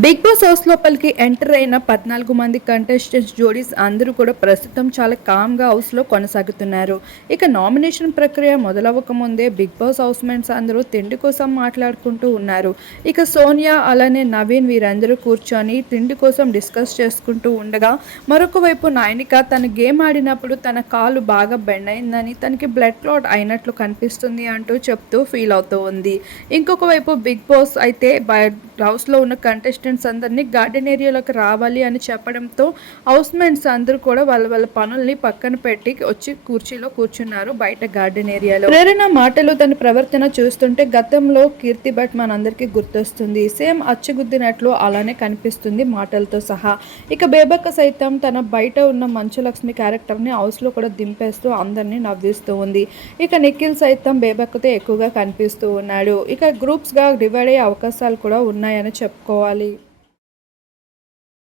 Big boss house లోపలికి enter అయిన 14 మంది కంటెస్టెంట్స్ జోడీస్ అందరూ కూడా ప్రస్తుతం చాలా కామ్గా హౌస్లో కొనసాగుతున్నారు. ఇక నామినేషన్ ప్రక్రియ మొదలవ్వక ముందే బిగ్ బాస్ హౌస్ మేట్స్ అందరూ తిండి కోసం మాట్లాడుకుంటూ ఉన్నారు. ఇక సోనియా అలానే నవీన్ వీరందరూ కూర్చొని తిండి కోసం డిస్కస్ చేసుకుంటూ ఉండగా, మరొక వైపు నైనిక తన గేమ్ ఆడినప్పుడు తన కాలు బాగా బెండ్ అయిందని, తనకి బ్లడ్ క్లాట్ అయినట్లు కనిపిస్తుంది అంటూ చెప్తూ ఫీల్ అవుతూ ఉంది. ఇంకొక వైపు బిగ్ బాస్ అయితే హౌస్లో ఉన్న కంటెస్టెంట్స్ అందరినీ గార్డెన్ ఏరియాలోకి రావాలి అని చెప్పడంతో హౌస్ మేట్స్ అందరూ కూడా వాళ్ళ వాళ్ళ పనుల్ని పక్కన పెట్టి వచ్చి కుర్చీలో కూర్చున్నారు బయట గార్డెన్ ఏరియాలో. ప్రేరణ మాటలు తన ప్రవర్తన చూస్తుంటే గతంలో కీర్తి భట్ మనందరికీ గుర్తొస్తుంది. సేమ్ అచ్చుగుద్దినట్లు అలానే కనిపిస్తుంది మాటలతో సహా. ఇక బేబక్క సైతం తన బయట ఉన్న మంచులక్ష్మి క్యారెక్టర్ని హౌస్లో కూడా దింపేస్తూ అందరినీ నవ్విస్తూ ఉంది. ఇక నిఖిల్ సైతం బేబక్కతో ఎక్కువగా కనిపిస్తూ ఉన్నాడు. ఇక గ్రూప్స్గా డివైడ్ అయ్యే అవకాశాలు కూడా ఉన్నాయని చెప్పుకోవాలి.